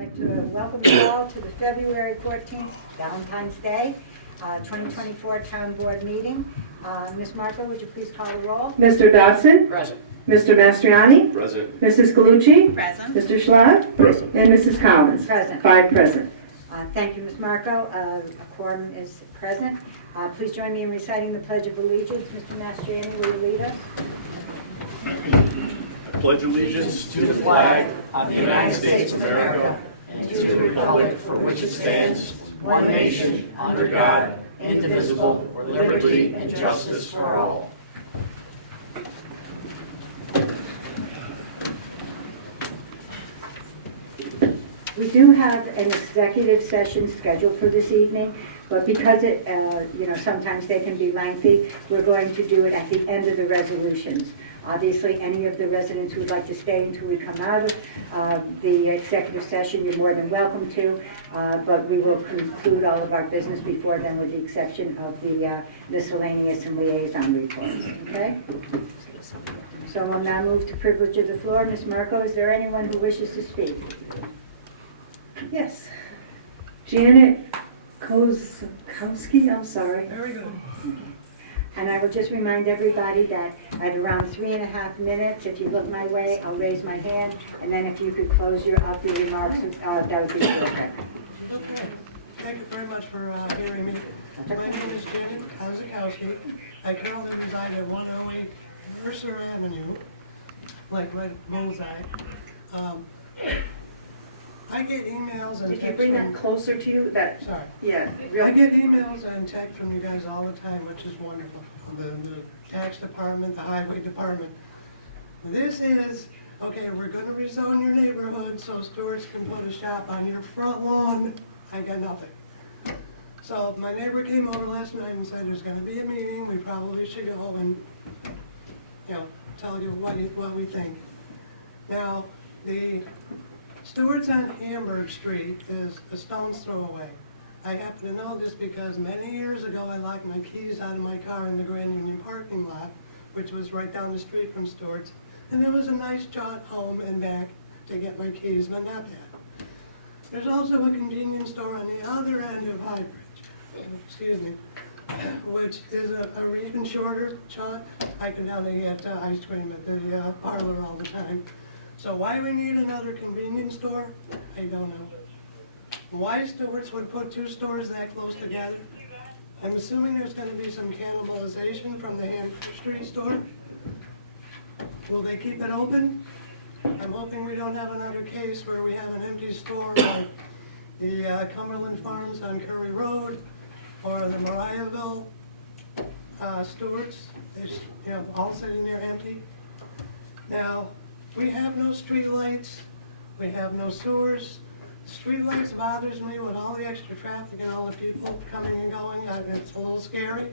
I'd like to welcome you all to the February 14th, Valentine's Day, 2024 Town Board meeting. Ms. Marco, would you please call the roll? Mr. Dodson? Present. Mr. Mastriani? Present. Mrs. Galucci? Present. Mr. Schlott? Present. And Mrs. Collins? Present. 5 present. Thank you, Ms. Marco. A quorum is present. Please join me in reciting the Pledge of Allegiance. Mr. Mastriani, will you lead us? I pledge allegiance to the flag of the United States of America and to the republic for which it stands, one nation, under God, indivisible, with liberty and justice for all. We do have an executive session scheduled for this evening, but because it, sometimes they can be lengthy, we're going to do it at the end of the resolutions. Obviously, any of the residents who would like to stay until we come out of the executive session, you're more than welcome to, but we will conclude all of our business before then with the exception of the miscellaneous and liaison reports, okay? So we'll now move to privilege of the floor. Ms. Marco, is there anyone who wishes to speak? Yes. Janet Kozkowski, I'm sorry. Very good. And I will just remind everybody that at around 3.5 minutes, if you look my way, I'll raise my hand, and then if you could close your remarks, that would be perfect. Okay, thank you very much for hearing me. My name is Janet Kozakowski. I currently reside at 108 Mercer Avenue, like red bullseye. I get emails and Did texts you bring that from, closer to you? That, sorry. yeah. I get emails and texts from you guys all the time, which is wonderful. The tax department, the highway department. This is, okay, we're gonna rezone your neighborhood so stewards can put a shop on your front lawn. I got nothing. So my neighbor came over last night and said there's gonna be a meeting, we probably should go and, tell you what we think. Now, the Stewart's on Hamburg Street is a stone's throw away. I happen to know this because many years ago I locked my keys out of my car in the Grand Union parking lot, which was right down the street from Stewart's, and it was a nice jaunt home and back to get my keys, but not that. There's also a convenience store on the other end of High Bridge, excuse me, which is a even shorter jaunt. I can down to get ice cream at the parlor all the time. So why we need another convenience store, I don't know. Why Stewart's would put 2 stores that close together? I'm assuming there's gonna be some cannibalization from the Hamburg Street store. Will they keep it open? I'm hoping we don't have another case where we have an empty store like the Cumberland Farms on Curry Road or the Mariahville Stewart's, all sitting there empty. Now, we have no street lights, we have no sewers. Street lights bothers me with all the extra traffic and all the people coming and going, it's a little scary.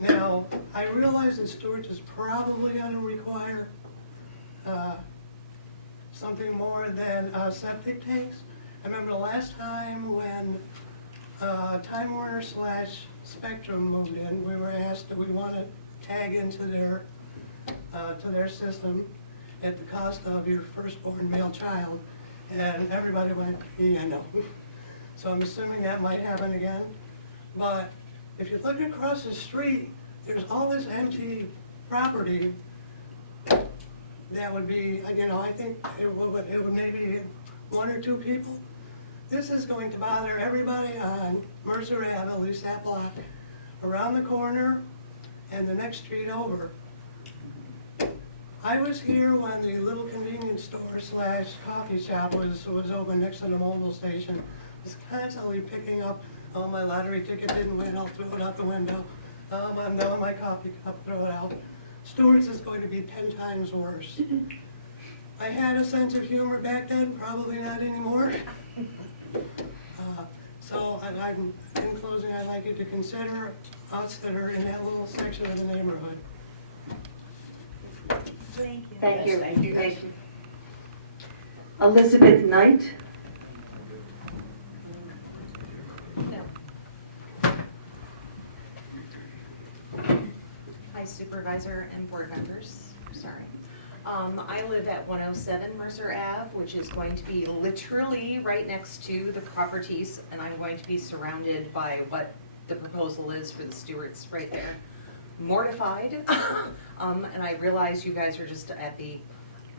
Now, I realize that Stewart's is probably gonna require something more than septic tanks. I remember the last time when Time Warner / Spectrum moved in, we were asked, do we want to tag into their system at the cost of your firstborn male child? And everybody went, yeah, no. So I'm assuming that might happen again. But if you look across the street, there's all this empty property that would be, I think it would maybe 1 or 2 people. This is going to bother everybody on Mercer Ave, at least that block, around the corner and the next street over. I was here when the little convenience store / coffee shop was open next to the mobile station. I was constantly picking up, oh, my lottery ticket didn't win, I'll throw it out the window. I'm done, my coffee cup, throw it out. Stewart's is going to be 10 times worse. I had a sense of humor back then, probably not anymore. So in closing, I'd like you to consider us that are in that little section of the neighborhood. Thank you. Thank you. Thank you. Elizabeth Knight. Hi, Supervisor and board members. Sorry. I live at 107 Mercer Ave, which is going to be literally right next to the properties, and I'm going to be surrounded by what the proposal is for the Stewarts right there. Mortified, and I realize you guys are just at the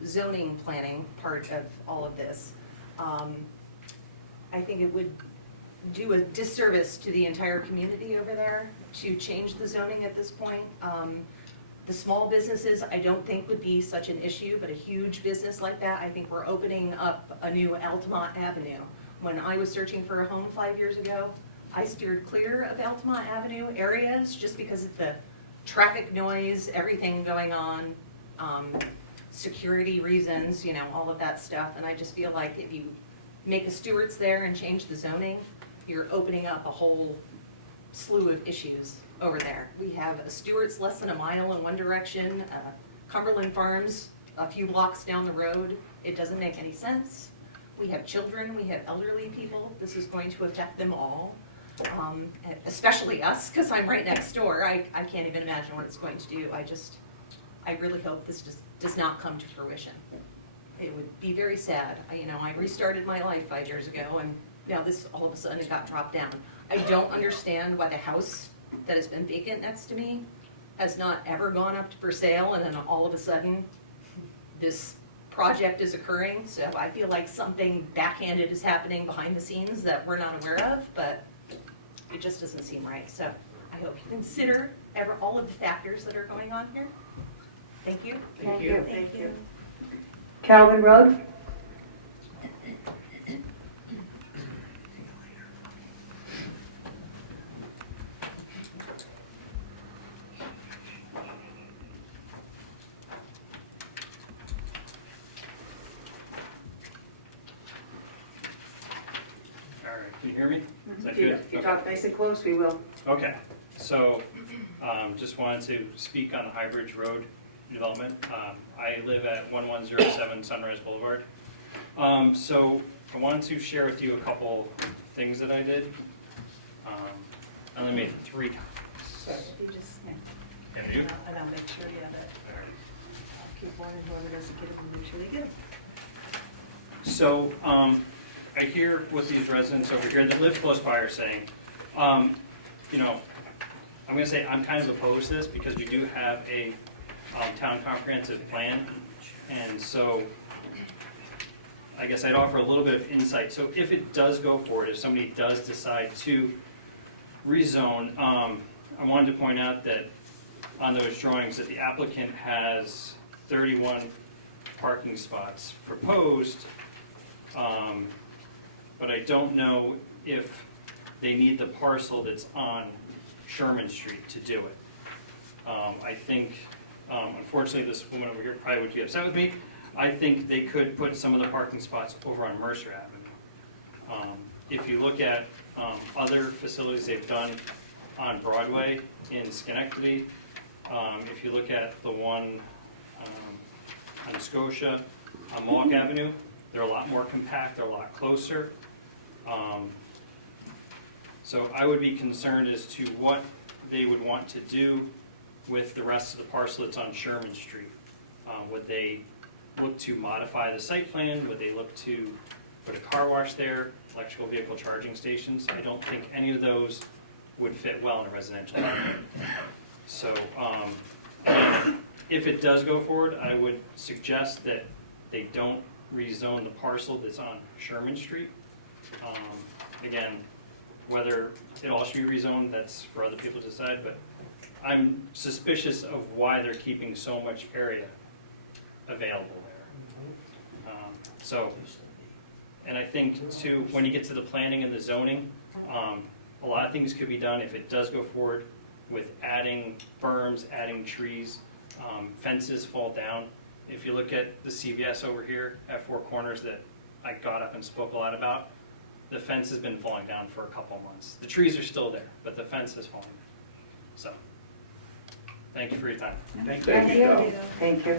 zoning planning part of all of this. I think it would do a disservice to the entire community over there to change the zoning at this point. The small businesses, I don't think would be such an issue, but a huge business like that, I think we're opening up a new Altamont Avenue. When I was searching for a home 5 years ago, I steered clear of Altamont Avenue areas just because of the traffic noise, everything going on, security reasons, you know, all of that stuff. And I just feel like if you make a Stewart's there and change the zoning, you're opening up a whole slew of issues over there. We have a Stewart's less than a mile in one direction, Cumberland Farms a few blocks down the road. It doesn't make any sense. We have children, we have elderly people. This is going to affect them all, especially us, because I'm right next door. I can't even imagine what it's going to do. I really hope this just does not come to fruition. It would be very sad. I restarted my life 5 years ago, and now this all of a sudden it got dropped down. I don't understand why the house that has been vacant next to me has not ever gone up for sale, and then all of a sudden this project is occurring. So I feel like something backhanded is happening behind the scenes that we're not aware of, but it just doesn't seem right. So I hope you consider all of the factors that are going on here. Thank you. Thank you. Thank you. Calvin Road? All right, can you hear me? Is that If good? you talk nice and close, we will. Okay, so just wanted to speak on the High Bridge Road development. I live at 1107 Sunrise Boulevard. So I wanted to share with you a couple things that I did. I only made 3 copies. You just, Can I do? and I'll make sure you have it. All right. I'll keep one, and whoever doesn't get it, we'll make sure they get it. So I hear what these residents over here that live close by are saying. I'm going to say I'm kind of opposed to this because we do have a town comprehensive plan, and so I guess I'd offer a little bit of insight. So if it does go forward, if somebody does decide to rezone, I wanted to point out that on those drawings that the applicant has 31 parking spots proposed, but I don't know if they need the parcel that's on Sherman Street to do it. I think, unfortunately, this woman over here probably would be upset with me. I think they could put some of the parking spots over on Mercer Avenue. If you look at other facilities they've done on Broadway in Schenectady, if you look at the one on Scotia, on Mohawk Avenue, they're a lot more compact, they're a lot closer. So I would be concerned as to what they would want to do with the rest of the parcel that's on Sherman Street. Would they look to modify the site plan? Would they look to put a car wash there, electrical vehicle charging stations? I don't think any of those would fit well in a residential area. So if it does go forward, I would suggest that they don't rezone the parcel that's on Sherman Street. Again, whether it all should be rezoned, that's for other people to decide, but I'm suspicious of why they're keeping so much area available there. And I think too, when you get to the planning and the zoning, a lot of things could be done if it does go forward with adding berms, adding trees, fences fall down. If you look at the CVS over here at Four Corners that I got up and spoke a lot about, the fence has been falling down for a couple months. The trees are still there, but the fence is falling down. So, thank you for your time. Thank you. Thank you. Do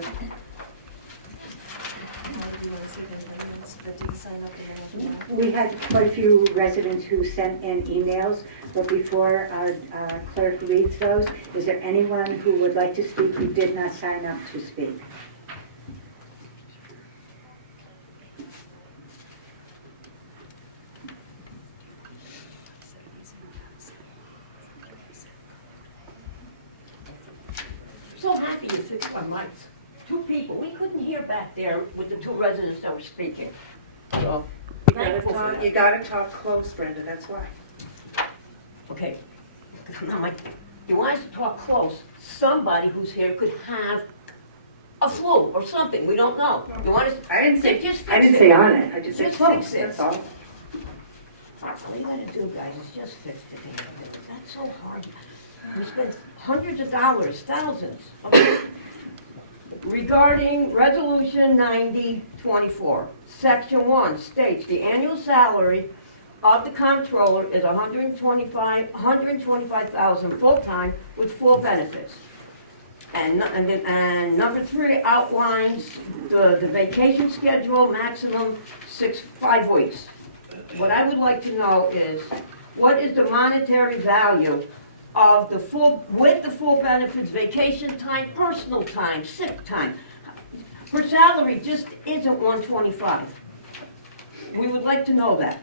you want to say the residents that didn't sign up? We had quite a few residents who sent in emails, but before our clerk reads those, is there anyone who would like to speak who did not sign up to speak? happy you fixed our mics. Two people, we couldn't hear back there with the two residents that were speaking. So, thankful for You that. gotta talk close, Brenda, that's why. Okay, I'm like, you want us to talk close, somebody who's here could have a flu or something, we don't know. You want us, I didn't say, Just fix I didn't it. say on it, I just said Just close, fix it. that's all. all you gotta do, guys, is just fix the thing. That's so hard. We spent hundreds of dollars, thousands. Okay. Regarding Resolution 9024, Section 1 states the annual salary of the comptroller is $125,000 full-time with full benefits. And number 3 outlines the vacation schedule, maximum 5 weeks. What I would like to know is, what is the monetary value of the with the full benefits, vacation time, personal time, sick time? Her salary just isn't $125,000. We would like to know that.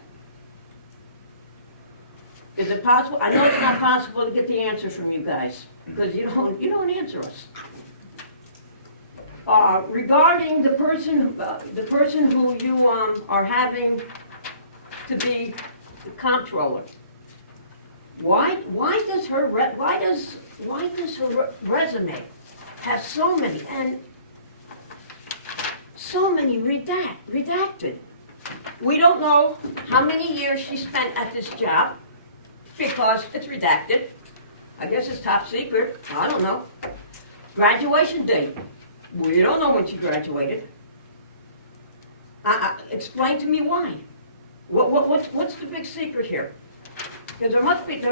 Is it possible? I know it's not possible to get the answer from you guys, because you don't answer us. Regarding the person who you are having to be the comptroller, why does her resume have so many redacted? We don't know how many years she spent at this job because it's redacted. I guess it's top secret. I don't know. Graduation date. We don't know when she graduated. Explain to me why. What's the big secret here? Because there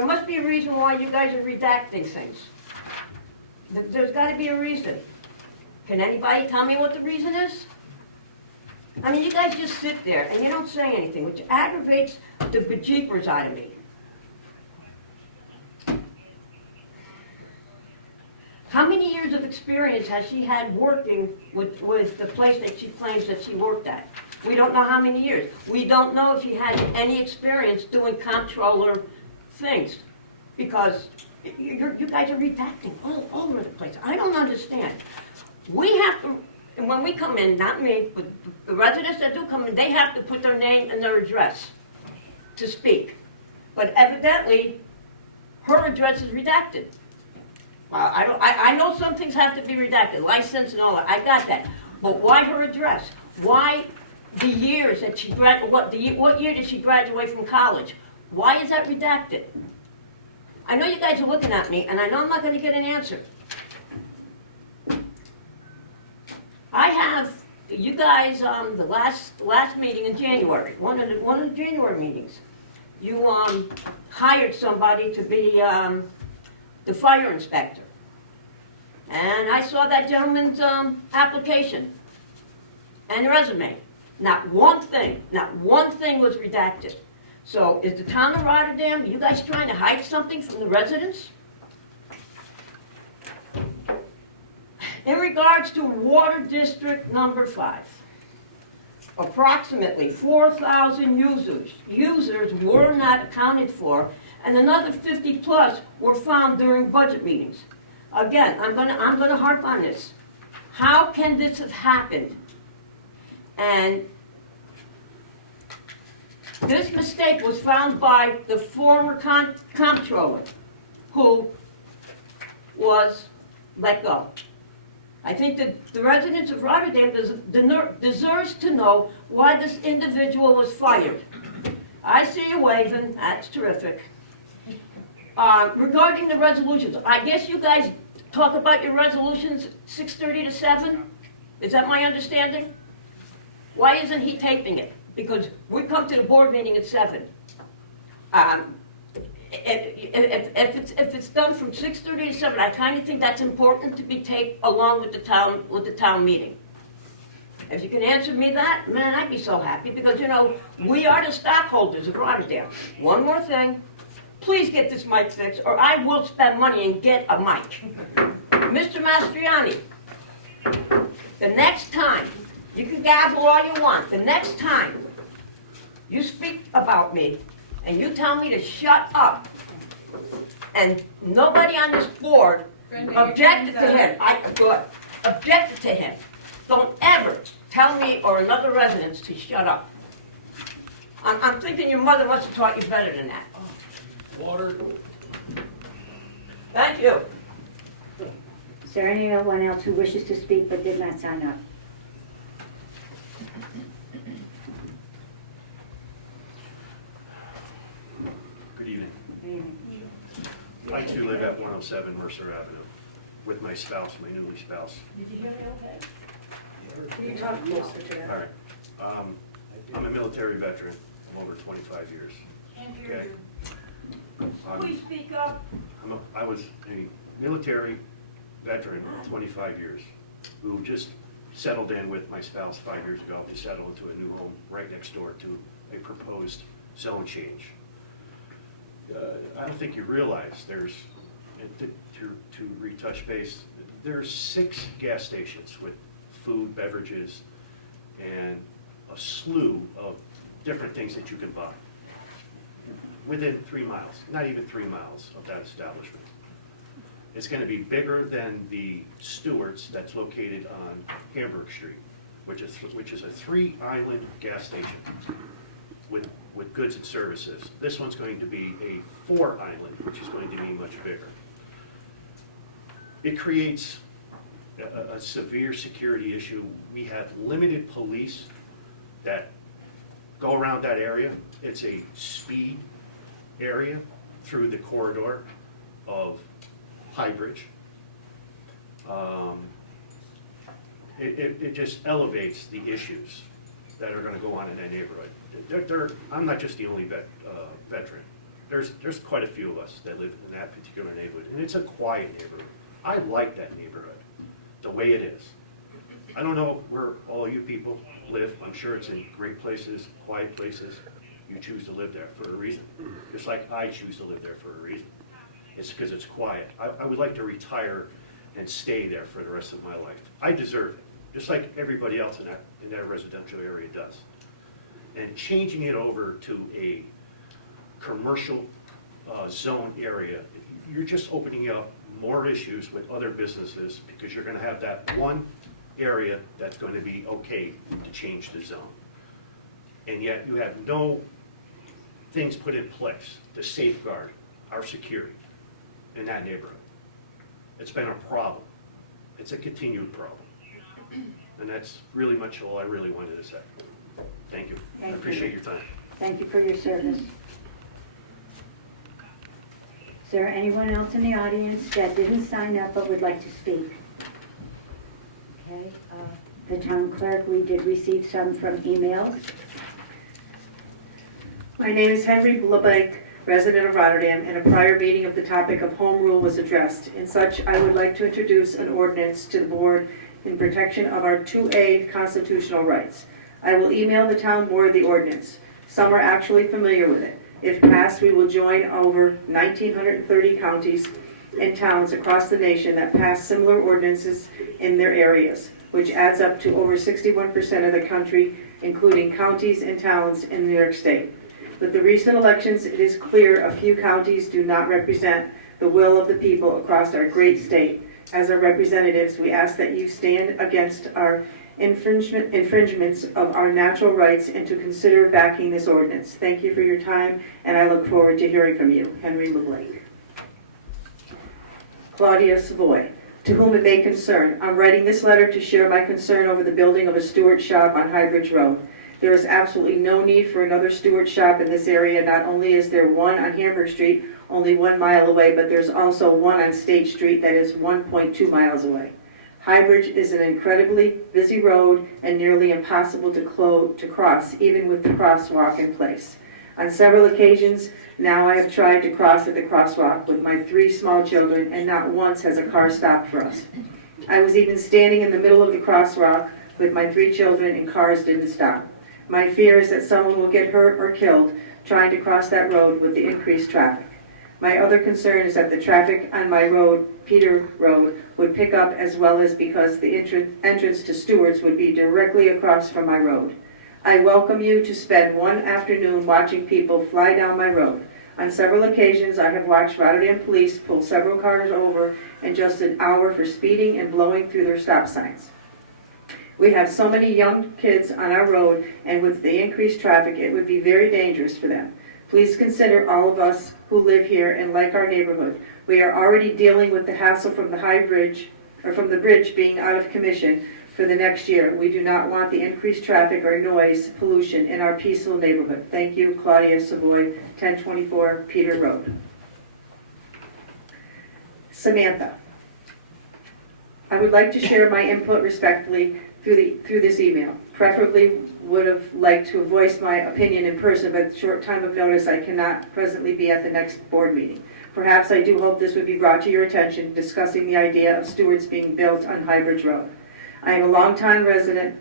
must be a reason why you guys are redacting things. There's got to be a reason. Can anybody tell me what the reason is? I mean, you guys just sit there and you don't say anything, which aggravates the bejeepers out of me. How many years of experience has she had working with the place that she claims that she worked at? We don't know how many years. We don't know if she had any experience doing comptroller things, because you guys are redacting all over the place. I don't understand. We have to, and when we come in, not me, but the residents that do come in, they have to put their name and their address to speak. But evidently, her address is redacted. I know some things have to be redacted, license and all that. I got that. But why her address? Why the years that she what year did she graduate from college? Why is that redacted? I know you guys are looking at me, and I know I'm not going to get an answer. I have you guys the last meeting in January, one of the January meetings. You hired somebody to be the fire inspector. And I saw that gentleman's application and resume. Not one thing was redacted. So is the town of Rotterdam, you guys trying to hide something from the residents? In regards to Water District number 5, approximately 4,000 users were not accounted for, and another 50 plus were found during budget meetings. Again, I'm gonna harp on this. How can this have happened? And this mistake was found by the former comptroller, who was let go. I think that the residents of Rotterdam deserves to know why this individual was fired. I see you waving, that's terrific. Regarding the resolutions, I guess you guys talk about your resolutions 6:30 to 7? Is that my understanding? Why isn't he taping it? Because we come to the board meeting at 7. If it's done from 6:30 to 7, I kind of think that's important to be taped along with the town meeting. If you can answer me that, man, I'd be so happy, because we are the stockholders of Rotterdam. One more thing, please get this mic fixed, or I will spend money and get a mic. Mr. Mastriani, the next time, you can gabble all you want, the next time you speak about me and you tell me to shut up, and nobody on this board Objected to him. Good. Objected to him. Don't ever tell me or another resident to shut up. I'm thinking your mother must have taught you better than that. Water. Thank you. Is there anyone else who wishes to speak but did not sign up? Good evening. I too live at 107 Mercer Avenue with my spouse, my newly spouse. Did you hear me okay? Can you talk closer to All that? right. I'm a military veteran of over 25 years. Okay. Please speak up. I was a military veteran of 25 years who just settled in with my spouse 5 years ago. We settled into a new home right next door to a proposed zone change. I don't think you realize there's, and to retouch base, there's 6 gas stations with food, beverages, and a slew of different things that you can buy within 3 miles, not even 3 miles of that establishment. It's going to be bigger than the Stewart's that's located on Hamburg Street, which is a 3-island gas station with goods and services. This one's going to be a 4-island, which is going to be much bigger. It creates a severe security issue. We have limited police that go around that area. It's a speed area through the corridor of High Bridge. It just elevates the issues that are going to go on in that neighborhood. I'm not just the only veteran. There's quite a few of us that live in that particular neighborhood, and it's a quiet neighborhood. I like that neighborhood, the way it is. I don't know where all you people live. I'm sure it's in great places, quiet places. You choose to live there for a reason, just like I choose to live there for a reason. It's because it's quiet. I would like to retire and stay there for the rest of my life. I deserve it, just like everybody else in that residential area does. And changing it over to a commercial zone area, you're just opening up more issues with other businesses because you're going to have that one area that's going to be okay to change the zone. And yet you have no things put in place to safeguard our security in that neighborhood. It's been a problem. It's a continued problem. And that's really much all I really wanted to say. Thank you. I appreciate your time. Thank you for your service. Is there anyone else in the audience that didn't sign up but would like to speak? Okay, the town clerk, we did receive some from emails. My name is Henry Blebeck, resident of Rotterdam. In a prior meeting of the topic of home rule was addressed. In such, I would like to introduce an ordinance to the board in protection of our 2A constitutional rights. I will email the town board the ordinance. Some are actually familiar with it. If passed, we will join over 1,930 counties and towns across the nation that pass similar ordinances in their areas, which adds up to over 61% of the country, including counties and towns in New York State. With the recent elections, it is clear a few counties do not represent the will of the people across our great state. As our representatives, we ask that you stand against our infringements of our natural rights and to consider backing this ordinance. Thank you for your time, and I look forward to hearing from you. Henry LeBlanc. Claudia Savoy, to whom it may concern. I'm writing this letter to share my concern over the building of a Stewart shop on High Bridge Road. There is absolutely no need for another Stewart shop in this area. Not only is there one on Hamburg Street, only 1 mile away, but there's also one on State Street that is 1.2 miles away. High Bridge is an incredibly busy road and nearly impossible to cross, even with the crosswalk in place. On several occasions, now I have tried to cross at the crosswalk with my 3 small children, and not once has a car stopped for us. I was even standing in the middle of the crosswalk with my 3 children, and cars didn't stop. My fear is that someone will get hurt or killed trying to cross that road with the increased traffic. My other concern is that the traffic on my road, Peter Road, would pick up, as well as because the entrance to Stewart's would be directly across from my road. I welcome you to spend one afternoon watching people fly down my road. On several occasions, I have watched Rotterdam police pull several cars over in just an hour for speeding and blowing through their stop signs. We have so many young kids on our road, and with the increased traffic, it would be very dangerous for them. Please consider all of us who live here and like our neighborhood. We are already dealing with the hassle from the bridge being out of commission for the next year. We do not want the increased traffic or noise pollution in our peaceful neighborhood. Thank you, Claudia Savoy, 1024 Peter Road. Samantha, I would like to share my input respectfully through this email. Preferably would have liked to have voiced my opinion in person, but short time of notice I cannot presently be at the next board meeting. Perhaps I do hope this would be brought to your attention discussing the idea of Stewart's being built on Highbridge Road. I am a longtime resident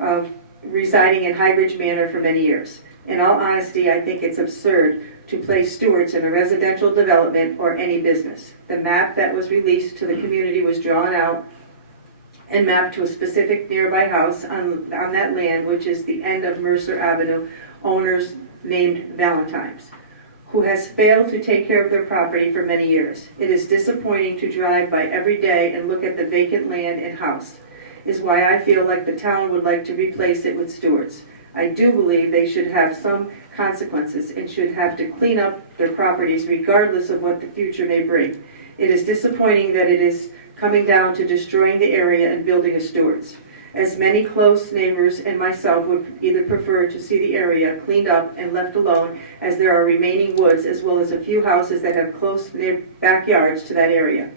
of residing in Highbridge Manor for many years. In all honesty, I think it's absurd to place Stewart's in a residential development or any business. The map that was released to the community was drawn out and mapped to a specific nearby house on that land, which is the end of Mercer Avenue, owners named Valentine's, who has failed to take care of their property for many years. It is disappointing to drive by every day and look at the vacant land and house, is why I feel like the town would like to replace it with Stewart's. I do believe they should have some consequences and should have to clean up their properties regardless of what the future may bring. It is disappointing that it is coming down to destroying the area and building a Stewart's. As many close neighbors and myself would either prefer to see the area cleaned up and left alone, as there are remaining woods as well as a few houses that have close backyards to that area.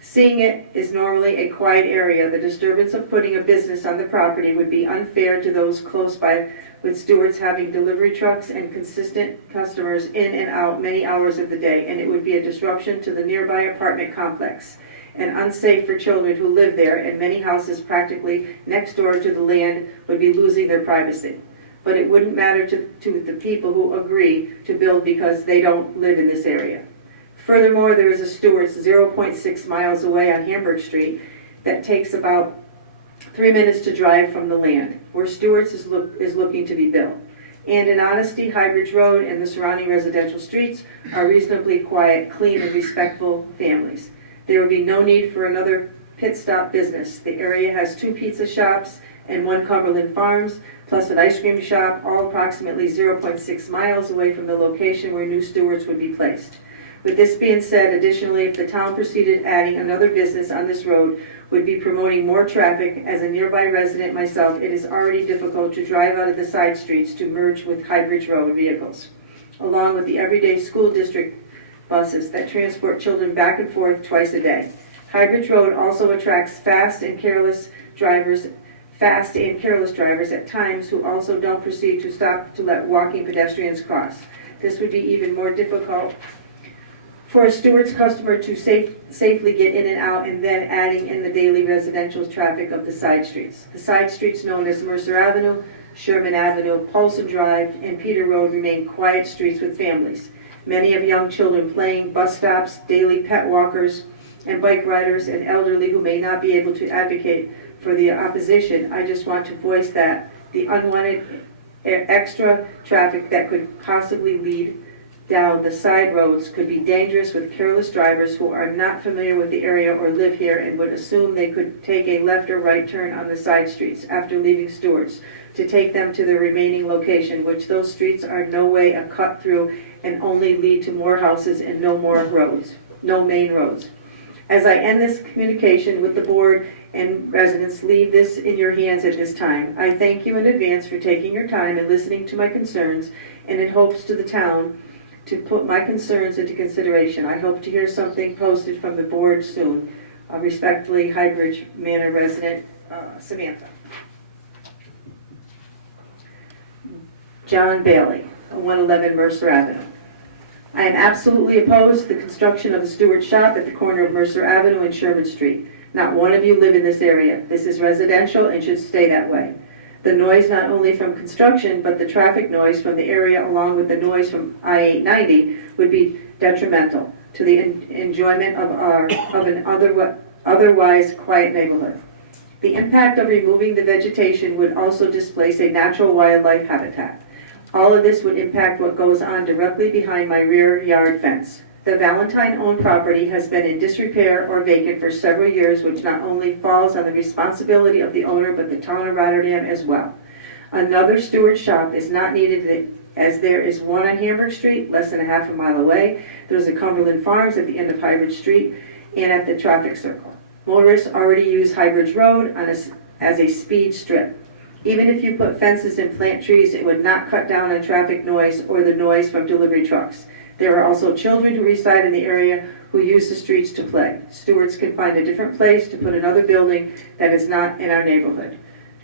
Seeing it is normally a quiet area, the disturbance of putting a business on the property would be unfair to those close by, with Stewart's having delivery trucks and consistent customers in and out many hours of the day, and it would be a disruption to the nearby apartment complex and unsafe for children who live there, and many houses practically next door to the land would be losing their privacy. But it wouldn't matter to the people who agree to build because they don't live in this area. Furthermore, there is a Stewart's 0.6 miles away on Hamburg Street that takes about 3 minutes to drive from the land, where Stewart's is looking to be built. And in honesty, Highbridge Road and the surrounding residential streets are reasonably quiet, clean, and respectful families. There would be no need for another pit stop business. The area has 2 pizza shops and 1 Cumberland Farms, plus an ice cream shop, all approximately 0.6 miles away from the location where new Stewart's would be placed. With this being said, additionally, if the town proceeded adding another business on this road, would be promoting more traffic. As a nearby resident myself, it is already difficult to drive out of the side streets to merge with Highbridge Road vehicles, along with the everyday school district buses that transport children back and forth twice a day. Highbridge Road also attracts fast and careless drivers at times who also don't proceed to stop to let walking pedestrians cross. This would be even more difficult for a Stewart's customer to safely get in and out, and then adding in the daily residential traffic of the side streets. The side streets known as Mercer Avenue, Sherman Avenue, Paulson Drive, and Peter Road remain quiet streets with families. Many have young children playing, bus stops, daily pet walkers, and bike riders, and elderly who may not be able to advocate for the opposition. I just want to voice that the unwanted extra traffic that could possibly lead down the side roads could be dangerous with careless drivers who are not familiar with the area or live here and would assume they could take a left or right turn on the side streets after leaving Stewart's to take them to the remaining location, which those streets are no way a cut through and only lead to more houses and no main roads. As I end this communication with the board and residents, leave this in your hands at this time. I thank you in advance for taking your time and listening to my concerns, and in hopes to the town to put my concerns into consideration. I hope to hear something posted from the board soon. Respectfully, Highbridge Manor resident, Samantha. John Bailey, 111 Mercer Avenue. I am absolutely opposed to the construction of the Stewart shop at the corner of Mercer Avenue and Sherman Street. Not one of you live in this area. This is residential and should stay that way. The noise not only from construction, but the traffic noise from the area along with the noise from I-890 would be detrimental to the enjoyment of an otherwise quiet neighborhood. The impact of removing the vegetation would also displace a natural wildlife habitat. All of this would impact what goes on directly behind my rear yard fence. The Valentine-owned property has been in disrepair or vacant for several years, which not only falls on the responsibility of the owner, but the town of Rotterdam as well. Another Stewart shop is not needed, as there is one on Hamburg Street, less than a half a mile away. There's a Cumberland Farms at the end of Highbridge Street and at the traffic circle. Motorists already use Highbridge Road as a speed strip. Even if you put fences and plant trees, it would not cut down on traffic noise or the noise from delivery trucks. There are also children who reside in the area who use the streets to play. Stewards can find a different place to put another building that is not in our neighborhood.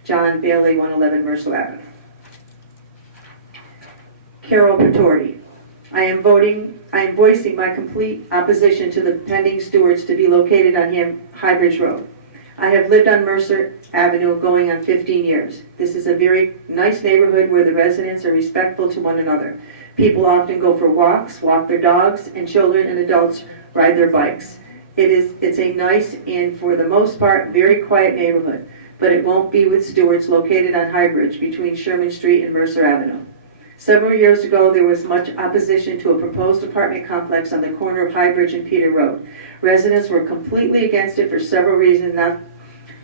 John Bailey, 111 Mercer Avenue. Carol Patorti. I am voicing my complete opposition to the pending Stewards to be located on Highbridge Road. I have lived on Mercer Avenue going on 15 years. This is a very nice neighborhood where the residents are respectful to one another. People often go for walks, walk their dogs, and children and adults ride their bikes. It's a nice and, for the most part, very quiet neighborhood, but it won't be with Stewart's located on Highbridge between Sherman Street and Mercer Avenue. Several years ago, there was much opposition to a proposed apartment complex on the corner of Highbridge and Peter Road. Residents were completely against it for several reasons,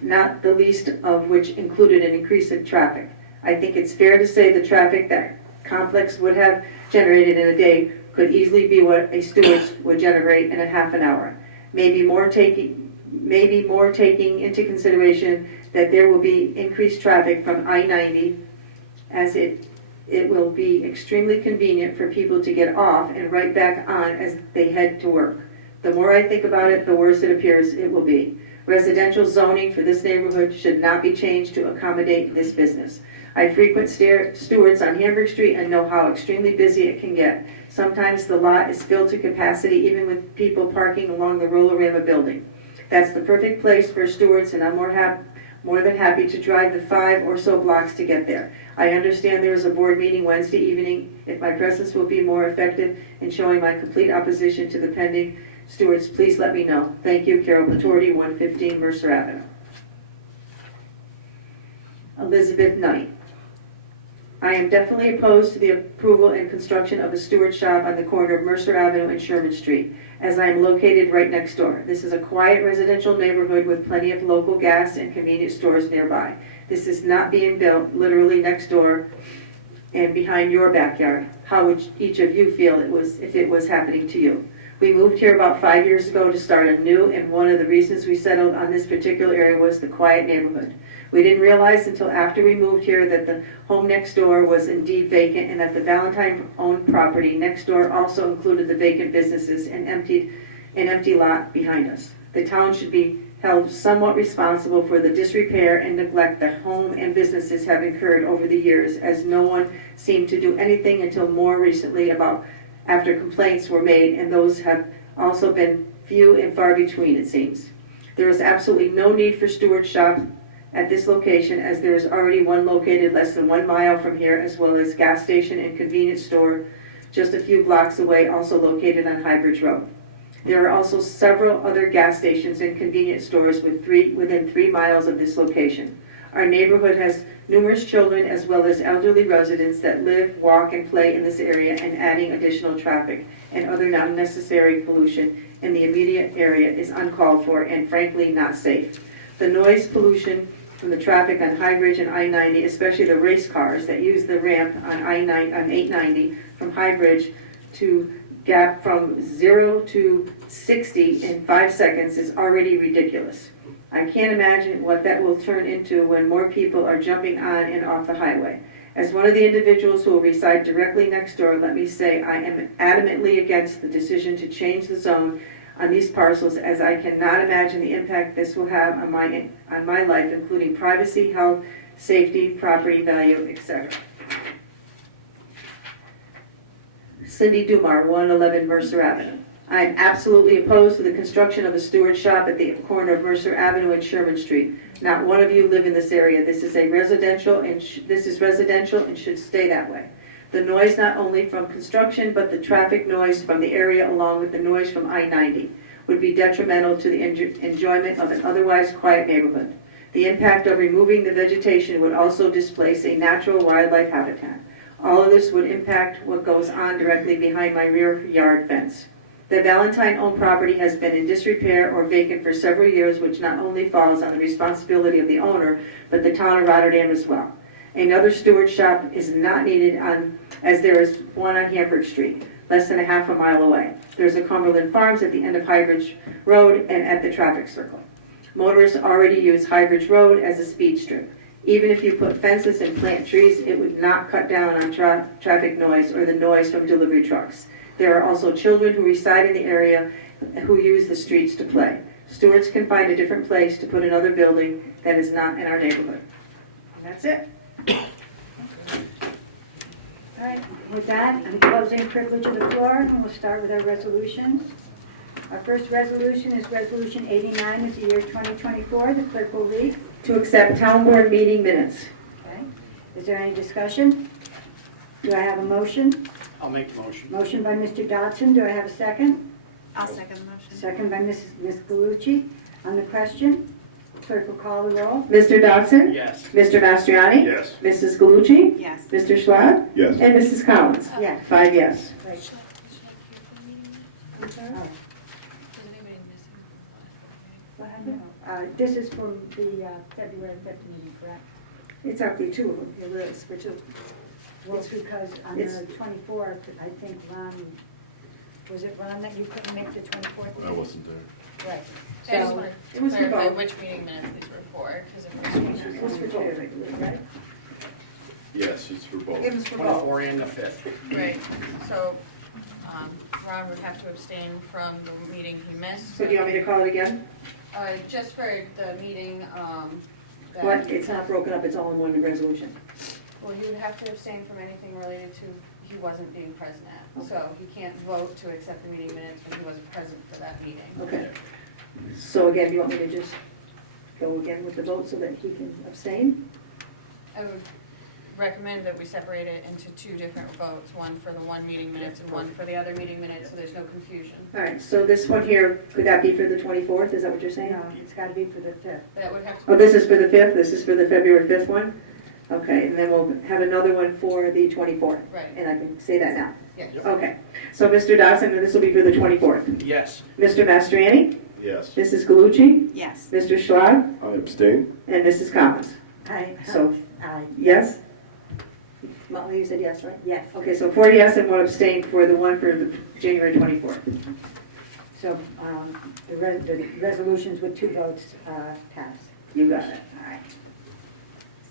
not the least of which included an increase in traffic. I think it's fair to say the traffic that complex would have generated in a day could easily be what a Stewart's would generate in a half an hour. Maybe more taking into consideration that there will be increased traffic from I-90, as it will be extremely convenient for people to get off and right back on as they head to work. The more I think about it, the worse it appears it will be. Residential zoning for this neighborhood should not be changed to accommodate this business. I frequent Stewart's on Hamburg Street and know how extremely busy it can get. Sometimes the lot is filled to capacity, even with people parking along the Rollerama building. That's the perfect place for Stewart's, and I'm more than happy to drive the 5 or so blocks to get there. I understand there is a board meeting Wednesday evening. If my presence will be more effective in showing my complete opposition to the pending Stewart's, please let me know. Thank you, Carol Patorti, 115 Mercer Avenue. Elizabeth Knight. I am definitely opposed to the approval and construction of a Stewart shop on the corner of Mercer Avenue and Sherman Street, as I am located right next door. This is a quiet residential neighborhood with plenty of local gas and convenience stores nearby. This is not being built literally next door and behind your backyard. How would each of you feel if it was happening to you? We moved here about 5 years ago to start anew, and one of the reasons we settled on this particular area was the quiet neighborhood. We didn't realize until after we moved here that the home next door was indeed vacant, and that the Valentine-owned property next door also included the vacant businesses and an empty lot behind us. The town should be held somewhat responsible for the disrepair and neglect that home and businesses have incurred over the years, as no one seemed to do anything until more recently after complaints were made, and those have also been few and far between, it seems. There is absolutely no need for Stewart shop at this location, as there is already one located less than 1 mile from here, as well as gas station and convenience store just a few blocks away, also located on Highbridge Road. There are also several other gas stations and convenience stores within 3 miles of this location. Our neighborhood has numerous children as well as elderly residents that live, walk, and play in this area, and adding additional traffic and other unnecessary pollution in the immediate area is uncalled for and frankly not safe. The noise pollution from the traffic on Highbridge and I-90, especially the race cars that use the ramp on 890 from Highbridge to gap from 0 to 60 in 5 seconds, is already ridiculous. I can't imagine what that will turn into when more people are jumping on and off the highway. As one of the individuals who will reside directly next door, let me say I am adamantly against the decision to change the zone on these parcels, as I cannot imagine the impact this will have on my life, including privacy, health, safety, property value, etc. Cindy Dumar, 111 Mercer Avenue. I am absolutely opposed to the construction of a Stewart shop at the corner of Mercer Avenue and Sherman Street. Not one of you live in this area. This is residential and should stay that way. The noise not only from construction, but the traffic noise from the area, along with the noise from I-90, would be detrimental to the enjoyment of an otherwise quiet neighborhood. The impact of removing the vegetation would also displace a natural wildlife habitat. All of this would impact what goes on directly behind my rear yard fence. The Valentine-owned property has been in disrepair or vacant for several years, which not only falls on the responsibility of the owner, but the town of Rotterdam as well. Another Stewart shop is not needed as there is one on Hamburg Street, less than a half a mile away. There's a Cumberland Farms at the end of Highbridge Road and at the traffic circle. Motorists already use Highbridge Road as a speed strip. Even if you put fences and plant trees, it would not cut down on traffic noise or the noise from delivery trucks. There are also children who reside in the area who use the streets to play. Stewards can find a different place to put another building that is not in our neighborhood. And that's it. All right, with that, I'm closing privilege of the floor, and we'll start with our resolutions. Our first resolution is Resolution 89 of the year 2024. The clerk will read. To accept town board meeting minutes. Okay. Is there any discussion? Do I have a motion? I'll make the motion. Motion by Mr. Dodson. Do I have a second? I'll second the motion. Second by Ms. Galucci. On the question, clerk will call the roll. Mr. Dodson? Yes. Mr. Mastriani? Yes. Mrs. Galucci? Yes. Mr. Schwab? Yes. And Mrs. Collins? Yes. 5 yes. Right. I'm sorry? All right. Was anybody missing? Go ahead. This is from the February 5th meeting, correct? It's actually 2 of them. It is for 2. Well, it's because on It's- the 24th, I think Ron, was it Ron that you couldn't make the 24th meeting? I wasn't there. Right. I just So, wanted it to was for clarify both. which meeting minutes these were for, because it It was for 2, I believe, right? Yes, it's for both. It was for both. 24 and the 5th. Right, so, Ron would have to abstain from the meeting he missed. So do you want me to call it again? Just for the meeting, that. What? It's not broken up, it's all in one resolution. Well, he would have to abstain from anything related to he wasn't being present at. So he can't vote to accept the meeting minutes when he wasn't present for that meeting. Okay. So again, do you want me to just go again with the vote so that he can abstain? I would recommend that we separate it into 2 different votes, one for the one meeting minutes and one for the other meeting minutes, so there's no confusion. All right, so this one here, could that be for the 24th? Is that what you're saying? No, it's got to be for the 5th. That would have to. Oh, this is for the 5th? This is for the February 5th one? Okay, and then we'll have another one for the 24th. Right, And I can say that now. yes. Okay, so Mr. Dodson, this will be for the 24th. Yes. Mr. Mastriani? Yes. Mrs. Galucci? Yes. Mr. Schwab? I abstain. And Mrs. Collins? Aye. So- Aye. Yes? Molly, you said yes, right? Yes. Okay, so 4 yes and 1 abstain for the one for the January 24th. So the resolutions with 2 votes pass. You got it. All right.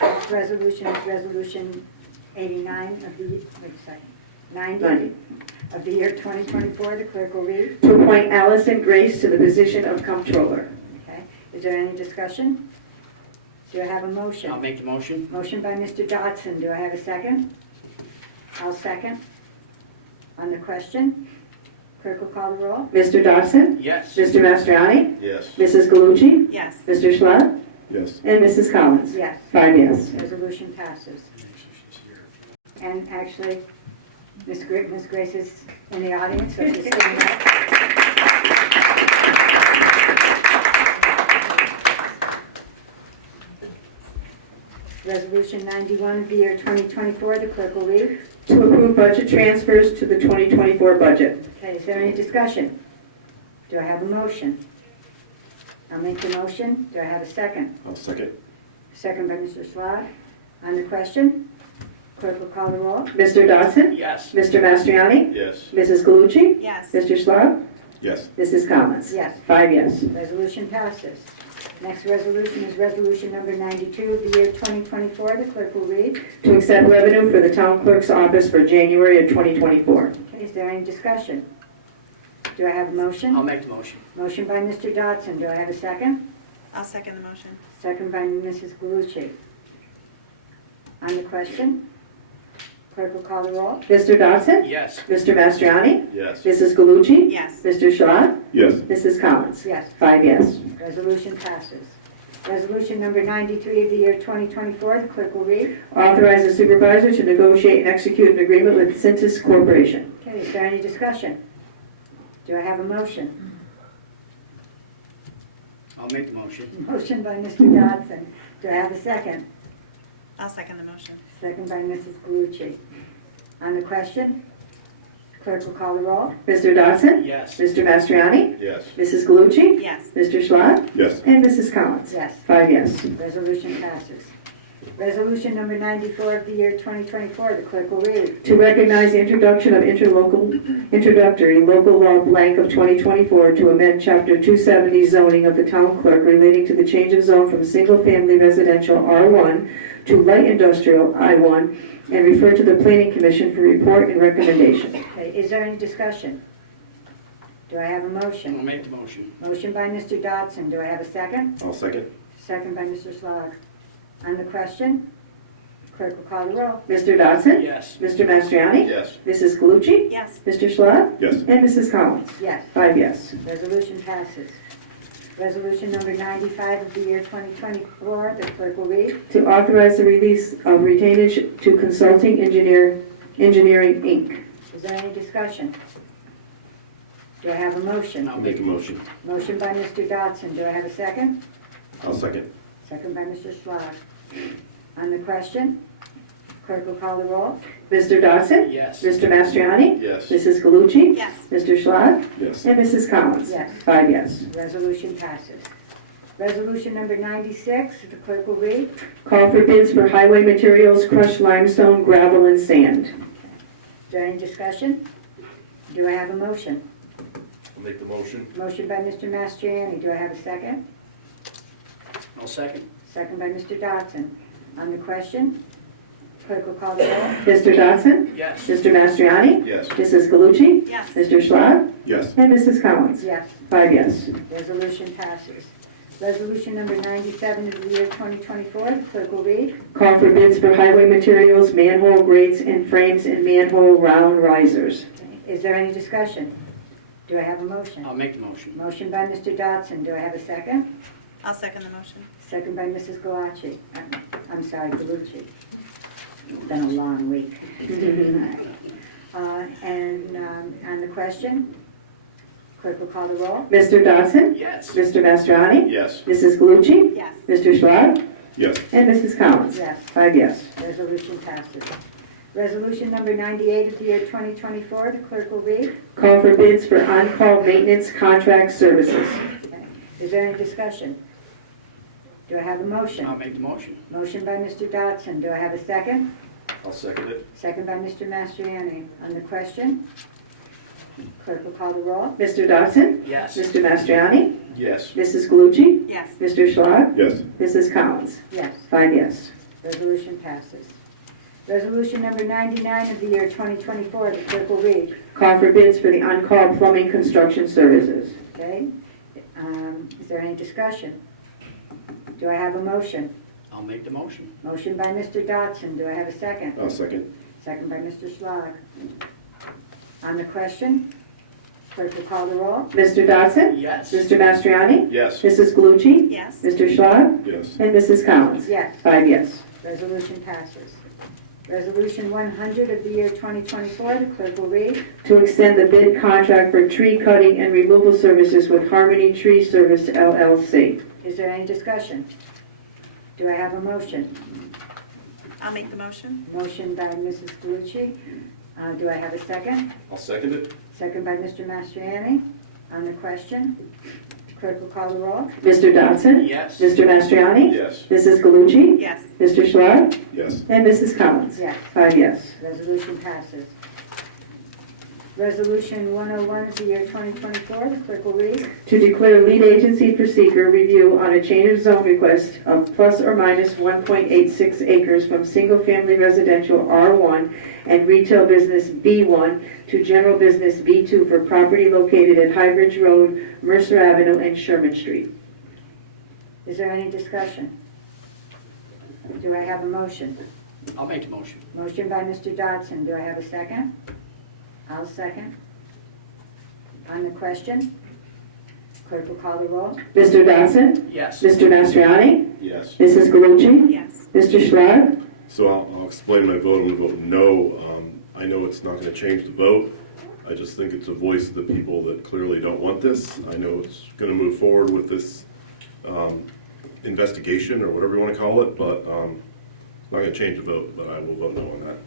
Next resolution is Resolution 89 of the, wait a second, 90 of the year 2024. The clerk will read. To appoint Allison Grace to the position of comptroller. Okay. Is there any discussion? Do I have a motion? I'll make the motion. Motion by Mr. Dodson. Do I have a second? I'll second. On the question, clerk will call the roll. Mr. Dodson? Yes. Mr. Mastriani? Yes. Mrs. Galucci? Yes. Mr. Schwab? Yes. And Mrs. Collins? Yes. 5 yes. Resolution passes. And actually, Ms. Grace is in the audience, so she's standing up. Resolution 91 of the year 2024, the clerk will read. To approve budget transfers to the 2024 budget. Okay, is there any discussion? Do I have a motion? I'll make the motion. Do I have a second? I'll second. Second by Mr. Schlad. On the question, clerk will call the roll. Mr. Dodson? Yes. Mr. Mastriani? Yes. Mrs. Galucci? Yes. Mr. Schwab? Yes. Mrs. Collins? Yes. 5 yes. Resolution passes. Next resolution is resolution number 92 of the year 2024. The clerk will read. To accept revenue for the town clerk's office for January of 2024. Okay, is there any discussion? Do I have a motion? I'll make the motion. Motion by Mr. Dodson. Do I have a second? I'll second the motion. Second by Mrs. Galucci. On the question, clerk will call the roll. Mr. Dodson? Yes. Mr. Mastriani? Yes. Mrs. Galucci? Yes. Mr. Schwab? Yes. Mrs. Collins? Yes. 5 yes. Resolution passes. Resolution number 93 of the year 2024. The clerk will read. Authorize the supervisor to negotiate and execute an agreement with Cintas Corporation. Okay, is there any discussion? Do I have a motion? I'll make the motion. Motion by Mr. Dodson. Do I have a second? I'll second the motion. Second by Mrs. Galucci. On the question, clerk will call the roll. Mr. Dodson? Yes. Mr. Mastriani? Yes. Mrs. Galucci? Yes. Mr. Schlot? Yes. And Mrs. Collins? Yes. 5 yes. Resolution passes. Resolution number 94 of the year 2024, the clerk will read. To recognize the introduction of introductory local law blank of 2024 to amend Chapter 270 zoning of the town clerk relating to the change of zone from single-family residential R1 to light industrial I1 and refer to the Planning Commission for report and recommendation. Okay, is there any discussion? Do I have a I'll motion? make the motion. Motion by Mr. Dodson. Do I have a second? I'll second. Second by Mr. Slog. On the question, clerk will call the roll. Mr. Dodson? Yes. Mr. Mastriani? Yes. Mrs. Galucci? Yes. Mr. Schlot? Yes. And Mrs. Collins? Yes. 5 yes. Resolution passes. Resolution number 95 of the year 2024, the clerk will read. To authorize the release of retainage to Consulting Engineering, Inc. Is there any discussion? Do I have a motion? I'll Make a motion. Motion by Mr. Dodson. Do I have a second? I'll second. Second by Mr. Slog. On the question, clerk will call the roll. Mr. Dodson? Yes. Mr. Mastriani? Yes. Mrs. Galucci? Yes. Mr. Schlot? Yes. And Mrs. Collins? Yes. 5 yes. Resolution passes. Resolution number 96, the clerk will read. Call for bids for highway materials, crushed limestone, gravel, and sand. Is there any discussion? Do I have a motion? I'll make the motion. Motion by Mr. Mastriani. Do I have a second? I'll second. Second by Mr. Dodson. On the question, clerk will call the roll. Mr. Dodson? Yes. Mr. Mastriani? Yes. Mrs. Galucci? Yes. Mr. Schlot? Yes. And Mrs. Collins? Yes. 5 yes. Resolution passes. Resolution number 97 of the year 2024, the clerk will read. Call for bids for highway materials, manhole grates and frames, and manhole round risers. Is there any discussion? Do I have a motion? I'll make the motion. Motion by Mr. Dodson. Do I have a second? I'll second the motion. Second by Mrs. Galacci. I'm sorry, Galucci. It's been a long week. And on the question, clerk will call the roll. Mr. Dodson? Yes. Mr. Mastriani? Yes. Mrs. Galucci? Yes. Mr. Schlot? Yes. And Mrs. Collins? Yes. 5 yes. Resolution passes. Resolution number 98 of the year 2024, the clerk will read. Call for bids for on-call maintenance contract services. Okay. Is there any discussion? Do I have a motion? I'll make the motion. Motion by Mr. Dodson. Do I have a second? I'll second it. Second by Mr. Mastriani. On the question, clerk will call the roll. Mr. Dodson? Yes. Mr. Mastriani? Yes. Mrs. Galucci? Yes. Mr. Schlot? Yes. Mrs. Collins? Yes. 5 yes. Resolution passes. Resolution number 99 of the year 2024, the clerk will read. Call for bids for the on-call plumbing construction services. Okay? Is there any discussion? Do I have a motion? I'll make the motion. Motion by Mr. Dodson. Do I have a second? I'll second. Second by Mr. Schlag. On the question, clerk will call the roll. Mr. Dodson? Yes. Mr. Mastriani? Yes. Mrs. Galucci? Yes. Mr. Schlot? Yes. And Mrs. Collins? Yes. 5 yes. Resolution passes. Resolution 100 of the year 2024, the clerk will read. To extend the bid contract for tree cutting and removal services with Harmony Tree Service LLC. Is there any discussion? Do I have a motion? I'll make the motion. Motion by Mrs. Galucci. Do I have a second? I'll second it. Second by Mr. Mastriani. On the question, clerk will call the roll. Mr. Dodson? Yes. Mr. Mastriani? Yes. Mrs. Galucci? Yes. Mr. Schlot? Yes. And Mrs. Collins? Yes. 5 yes. Resolution passes. Resolution 101 of the year 2024, the clerk will read. To declare lead agency for seeker review on a change of zone request of plus or minus 1.86 acres from single-family residential R1 and retail business B1 to general business B2 for property located at High Bridge Road, Mercer Avenue, and Sherman Street. Is there any discussion? Do I have a motion? I'll make the motion. Motion by Mr. Dodson. Do I have a second? I'll second. On the question, clerk will call the roll. Mr. Dodson? Yes. Mr. Mastriani? Yes. Mrs. Galucci? Yes. Mr. Schlot? So I'll explain my vote. I'm going to vote no. I know it's not going to change the vote. I just think it's a voice of the people that clearly don't want this. I know it's going to move forward with this investigation or whatever you want to call it, but it's not going to change the vote, but I will vote no on that.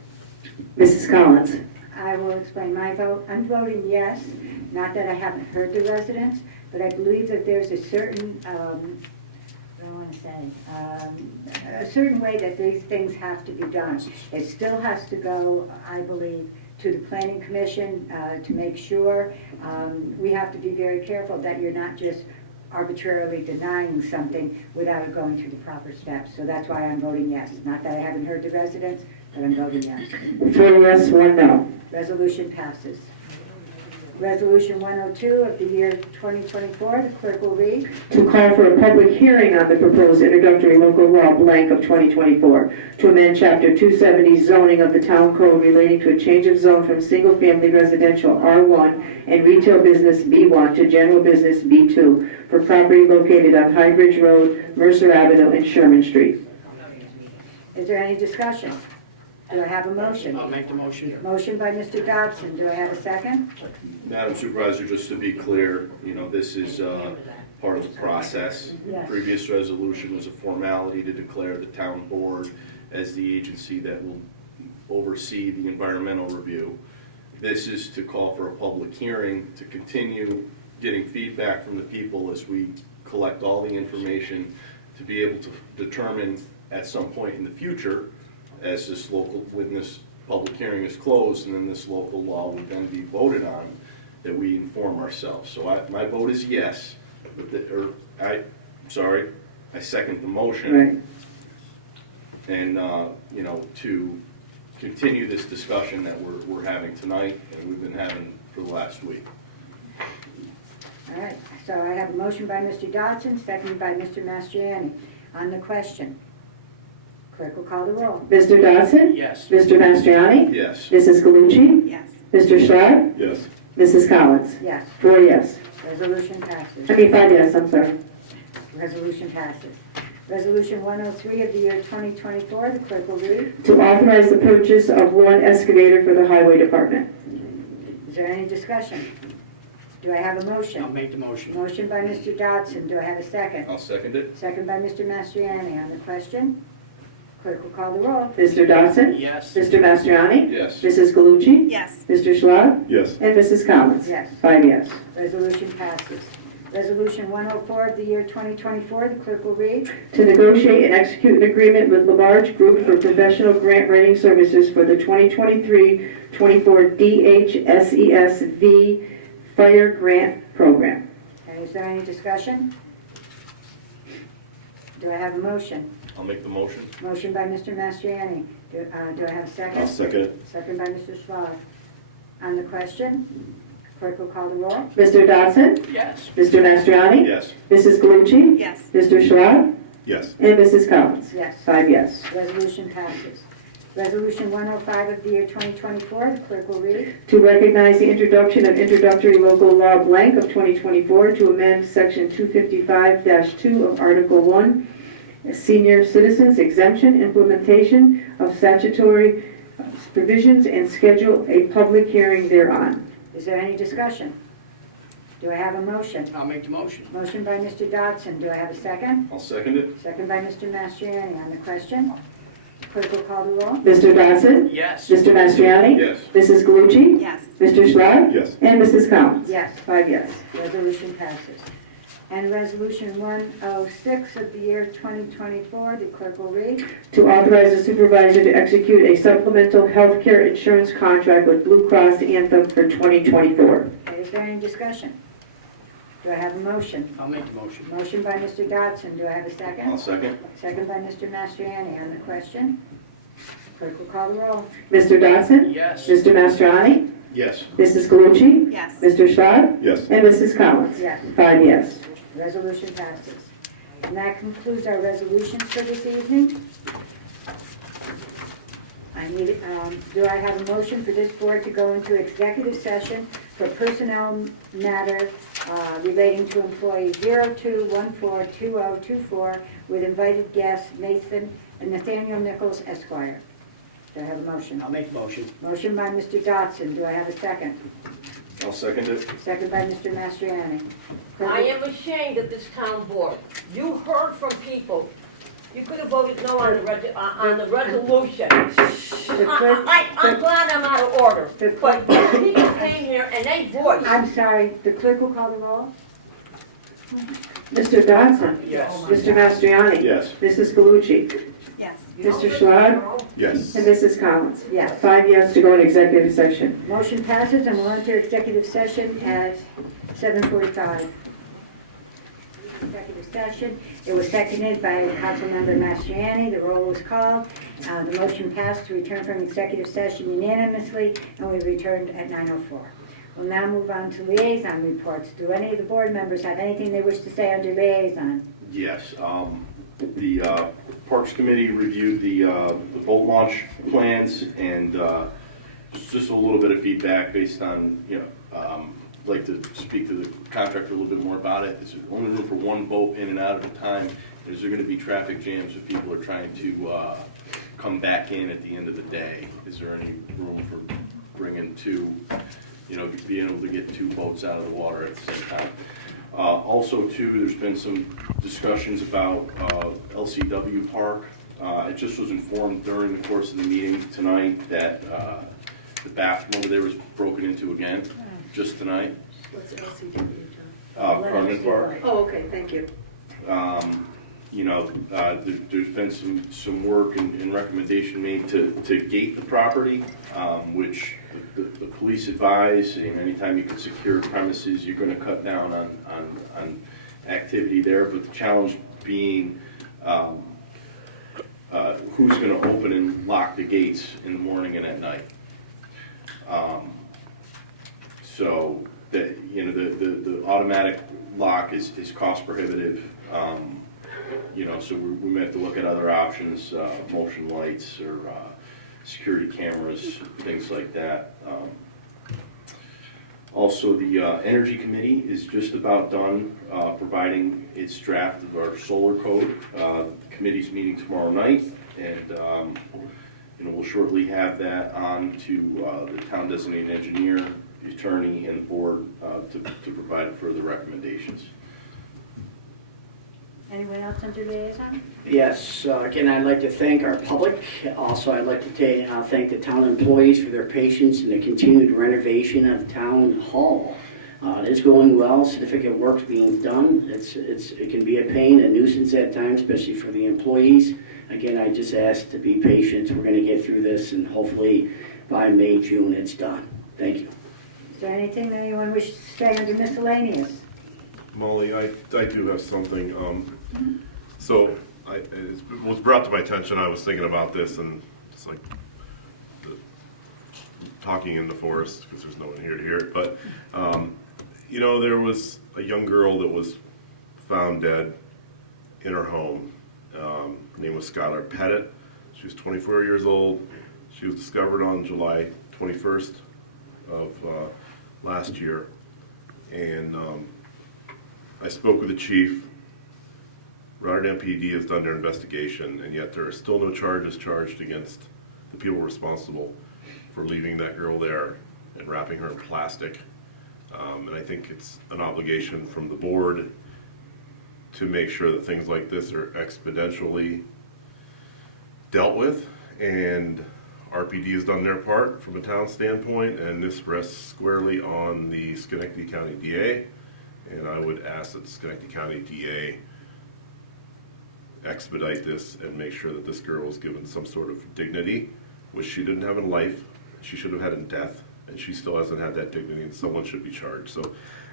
Mrs. Collins? I will explain my vote. I'm voting yes, not that I haven't heard the residents, but I believe that there's a certain, what do I want to say, a certain way that these things have to be done. It still has to go, I believe, to the planning commission to make sure. We have to be very careful that you're not just arbitrarily denying something without it going through the proper steps. So that's why I'm voting yes. Not that I haven't heard the residents, but I'm voting yes. 4 yes, 1 no. Resolution passes. Resolution 102 of the year 2024, the clerk will read. To call for a public hearing on the proposed introductory local law blank of 2024 to amend Chapter 270 zoning of the town code relating to a change of zone from single-family residential R1 and retail business B1 to general business B2 for property located on High Bridge Road, Mercer Avenue, and Sherman Street. Is there any discussion? Do I have a motion? I'll make the motion. Motion by Mr. Dodson. Do I have a second? Madam Supervisor, just to be clear, this is part of the process. Yes. Previous resolution was a formality to declare the town board as the agency that will oversee the environmental review. This is to call for a public hearing to continue getting feedback from the people as we collect all the information to be able to determine at some point in the future, as when this public hearing is closed and then this local law will then be voted on, that we inform ourselves. So my vote is yes, but I second the motion. Right. And, to continue this discussion that we're having tonight and we've been having for the last week. All right, so I have a motion by Mr. Dodson, seconded by Mr. Mastriani. On the question, clerk will call the roll. Mr. Dodson? Yes. Mr. Mastriani? Yes. Mrs. Galucci? Yes. Mr. Schlott? Yes. Mrs. Collins? Yes, 4 yes. resolution passes. 5 yes, I'm sorry. Resolution passes. Resolution 103 of the year 2024, the clerk will read. To authorize the purchase of 1 excavator for the highway department. Is there any discussion? Do I have a I'll motion? make the motion. Motion by Mr. Dodson. Do I have a second? I'll second it. Second by Mr. Mastriani. On the question, clerk will call the roll. Mr. Dodson? Yes. Mr. Mastriani? Yes. Mrs. Galucci? Yes. Mr. Schlott? Yes. And Mrs. Collins? Yes. 5 yes. Resolution passes. Resolution 104 of the year 2024, the clerk will read. To negotiate and execute an agreement with Labarge Group for professional grant writing services for the 2023-24 DHSES-V Fire Grant Program. Okay, is there any discussion? Do I have a motion? I'll make the motion. Motion by Mr. Mastriani. Do I have a second? I'll second it. Second by Mr. Schwab. On the question, clerk will call the roll. Mr. Dodson? Yes. Mr. Mastriani? Yes. Mrs. Galucci? Yes. Mr. Schlott? Yes. And Mrs. Collins? Yes. 5 yes. Resolution passes. Resolution 105 of the year 2024, the clerk will read. To recognize the introduction of introductory local law blank of 2024 to amend section 255-2 of Article 1, senior citizens exemption implementation of statutory provisions and schedule a public hearing thereon. Is there any discussion? Do I have a motion? I'll make the motion. Motion by Mr. Dodson. Do I have a second? I'll second it. Second by Mr. Mastriani. On the question, clerk will call the roll. Mr. Dodson? Yes. Mr. Mastriani? Yes. Mrs. Galucci? Yes. Mr. Schlott? Yes. And Mrs. Collins? Yes. 5 yes. Resolution passes. And Resolution 106 of the year 2024, the clerk will read. To authorize the supervisor to execute a supplemental health care insurance contract with Blue Cross Anthem for 2024. Okay, is there any discussion? Do I have a motion? I'll make the motion. Motion by Mr. Dodson. Do I have a second? I'll second. Second by Mr. Mastriani. On the question, clerk will call the roll. Mr. Dodson? Yes. Mr. Mastriani? Yes. Mrs. Galucci? Yes. Mr. Schlott? Yes. And Mrs. Collins? Yes. 5 yes. Resolution passes. And that concludes our resolutions for this evening. Do I have a motion for this board to go into executive session for personnel matter relating to employee 02142024 with invited guest Nathaniel Nichols Esquire? Do I have a motion? I'll make the motion. Motion by Mr. Dodson. Do I have a second? I'll second it. Second by Mr. Mastriani. I am ashamed of this town board. You heard from people You could have voted no on the resolution. The clerk, I'm glad I'm out of order, The but clerk- people came here and they voiced. I'm sorry, the clerk will call the roll? Mr. Dodson? Yes. Mr. Mastriani? Yes. Mrs. Galucci? Yes. Mr. Schlad? Yes. And Mrs. Collins? Yes. 5 yes to go in executive session. Motion passes and we'll enter executive session at 7:45. Executive session. It was seconded by Councilmember Mastriani. The roll was called. The motion passed to return from executive session unanimously, and we returned at 9:04. We'll now move on to liaison reports. Do any of the board members have anything they wish to say under liaison? Yes, the Parks Committee reviewed the boat launch plans, and just a little bit of feedback based on, I'd like to speak to the contractor a little bit more about it. It's only room for one boat in and out at a time. Is there going to be traffic jams if people are trying to come back in at the end of the day? Is there any room for bringing two, being able to get two boats out of the water at the same time? Also, too, there's been some discussions about LCW Park. I just was informed during the course of the meeting tonight that the bathroom over there was broken into again, just tonight. What's LCW? Permanent Park. Oh, okay, thank you. There's been some work and recommendation made to gate the property, which the police advise, and anytime you can secure premises, you're gonna cut down on activity there, but the challenge being, who's gonna open and lock the gates in the morning and at night. So that, the automatic lock is cost prohibitive. So we may have to look at other options, motion lights or security cameras, things like that. Also, the Energy Committee is just about done providing its draft of our solar code. The committee's meeting tomorrow night, and we'll shortly have that on to the town designated engineer, the attorney, and the board to provide further recommendations. Anyone else under liaison? Yes, again, I'd like to thank our public. Also, I'd like to thank the town employees for their patience in the continued renovation of Town Hall. It is going well, significant work's being done. It can be a pain, a nuisance at times, especially for the employees. Again, I just ask to be patient. We're going to get through this, and hopefully by May, June, it's done. Thank you. Is there anything that anyone wishes to say under miscellaneous? Molly, I do have something. So it was brought to my attention, I was thinking about this, and it's like talking in the forest, because there's no one here to hear it, but, there was a young girl that was found dead in her home. Her name was Skylar Pettit. She was 24 years old. She was discovered on July 21st of last year, and I spoke with the chief. Rotterdam PD has done their investigation, and yet there are still no charges charged against the people responsible for leaving that girl there and wrapping her in plastic. And I think it's an obligation from the board to make sure that things like this are exponentially dealt with, and RPD has done their part from a town standpoint, and this rests squarely on the Schenectady County DA, and I would ask that the Schenectady County DA expedite this and make sure that this girl was given some sort of dignity, which she didn't have in life, she should have had in death, and she still hasn't had that dignity, and someone should be charged. So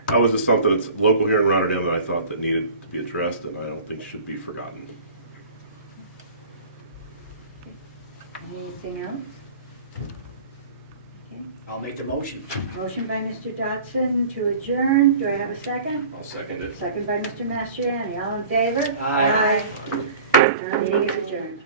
that was just something that's local here in Rotterdam that I thought that needed to be addressed, and I don't think should be forgotten. Anything else? I'll make the motion. Motion by Mr. Dodson to adjourn. Do I have a second? I'll second it. Second by Mr. Mastriani. All in favor? Aye. Meeting is adjourned.